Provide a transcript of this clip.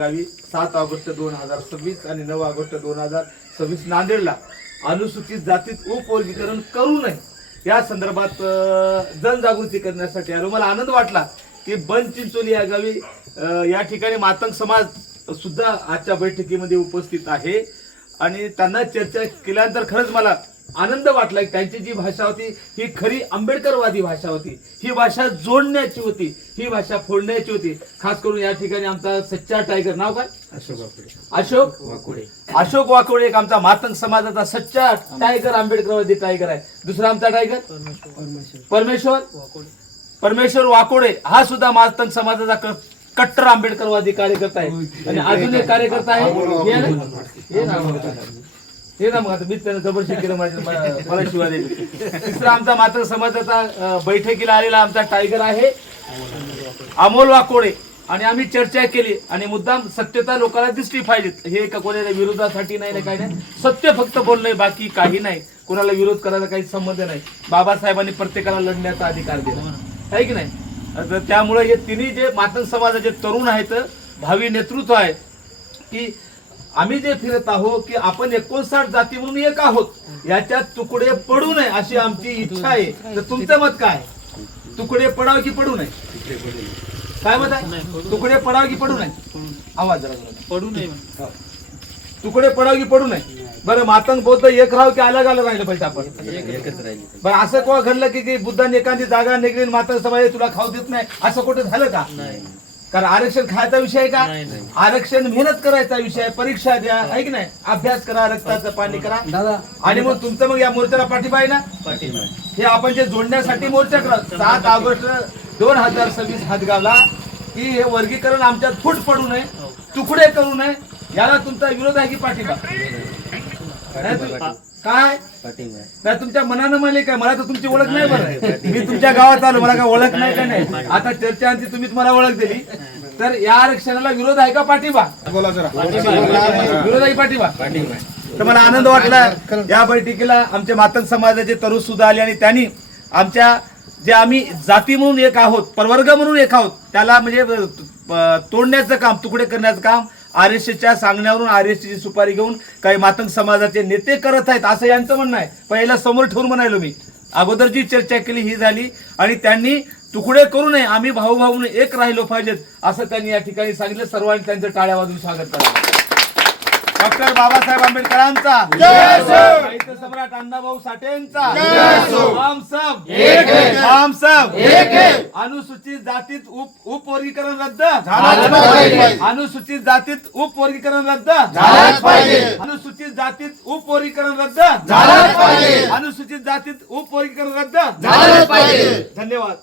7 August 2026 आणि 9 August 2026 नांदेडला अनुसूचित जातीत उपवर्गीकरण करू नये या संदर्भात जनजागृती करण्यासाठी आलो। मला आनंद वाटला की बनचिंचोली या गावी या ठिकाणी मातंग समाज सुद्धा आजच्या बैठकीमध्ये उपस्थित आहे आणि त्यांना चर्चा केल्यानंतर खरंच मला आनंद वाटला की त्यांची जी भाषा होती ही खरी आंबेडकरवादी भाषा होती। ही भाषा जोडण्याची होती, ही भाषा फोडण्याची होती। खास करून या ठिकाणी आमचा सच्चा टायगर, नाव काय? अशोक वाकोडे एक आमचा मातंग समाजाचा सच्चा टायगर, आंबेडकरवादी टायगर आहे। दुसरा आमचा टायगर परमेश्वर वाकोडे, हा सुद्धा मातंग समाजाचा कट्टर आंबेडकरवादी कार्यकर्ता आहे। आणि अजून एक कार्यकर्ता आहे हे ना मग आता मी त्यांना जबरदस्ती केलं मला शिवाय दिली। तिसरा आमचा मातंग समाजाचा बैठकीला आलेला आमचा टायगर आहे अमोल वाकोडे आणि आम्ही चर्चा केली आणि मुद्दाम सत्यता लोकांना दिसली पाहिजे। हे कोणाला विरोधासाठी नाही, काही नाही, सत्य फक्त बोलणं, बाकी काही नाही। कोणाला विरोध करायला काही संबंध नाही। बाबासाहेबांनी प्रत्येकाला लढण्याचा अधिकार दिला आहे की नाही। त्यामुळे हे तिन्ही जे मातंग समाजाचे तरुण आहेत, भावी नेतृत्व आहे की आम्ही जे फिरत आहोत की आपण 59 जाती म्हणून एक आहोत, याच्यात तुकडे पडू नये अशी आमची इच्छा आहे। तर तुमचं मत काय? तुकडे पडाव की पडू नये? काय मत आहे? तुकडे पडाव की पडू नये? आवाज जरा पडू नये। तुकडे पडाव की पडू नये? बरं, मातंग बौद्ध एक राहावं की अलग अलग राहिलं पाहिजे आपण? बरं, असं कोण घडलं की बुद्धांनी एखादी जागा निघली मातंग समाज तुला खाऊ देत नाही, असं कुठे झालं का? कारण आरक्षण खायचा विषय का? आरक्षण मेहनत करायचा विषय, परीक्षा द्या, आहे की नाही, अभ्यास करा, रक्ताचं पाणी करा आणि मग तुमचं मग या मोर्चाला पाठिंबा आहे ना? हे आपण जे जोडण्यासाठी मोर्चा करा 7 ऑगस्ट 2026 हातगावला की हे वर्गीकरण आमच्यात फूट पडू नये, तुकडे करू नये, याला तुमचा विरोध आहे की पाठिंबा? काय नाही तुमच्या मनानं मला काय? मला तर तुमची ओळख नाही। बरं, मी तुमच्या गावात आलो, मला काय ओळख नाही का? नाही, आता चर्चा तुम्ही मला ओळख दिली, तर या आरक्षणाला विरोध आहे का पाठिंबा? बोला जरा, विरोध आहे पाठिंबा? तर मला आनंद वाटला या बैठकीला आमच्या मातंग समाजाचे तरुण सुद्धा आले आणि त्यांनी आमच्या जे आम्ही जाती म्हणून एक आहोत, प्रवर्ग म्हणून एक आहोत, त्याला म्हणजे तोडण्याचं काम, तुकडे करण्याचं काम आरएसएसच्या सांगण्यावरून आरएसएसची सुपारी घेऊन काही मातंग समाजाचे नेते करत आहेत असं यांचं म्हणणं आहे। पहिला समोर ठेवून म्हणालो मी, अगोदर जी चर्चा केली ही झाली आणि त्यांनी तुकडे करू नये, आम्ही भाऊ भाऊ एक राहिलो पाहिजेत असं त्यांनी या ठिकाणी सांगितलं। सर्वांनी त्यांचं टाळ्या वाजवून स्वागत करावं। डॉक्टर बाबासाहेब आंबेडकरांचा साहित्य सम्राट अण्णाभाऊ साठेंचा हम सब अनुसूचित जातीत उपवर्गीकरण रद्द झालं पाहिजे। अनुसूचित जातीत उपवर्गीकरण रद्द झालं पाहिजे। अनुसूचित जातीत उपवर्गीकरण रद्द झालं पाहिजे। अनुसूचित जातीत उपवर्गीकरण रद्द झालं पाहिजे। धन्यवाद।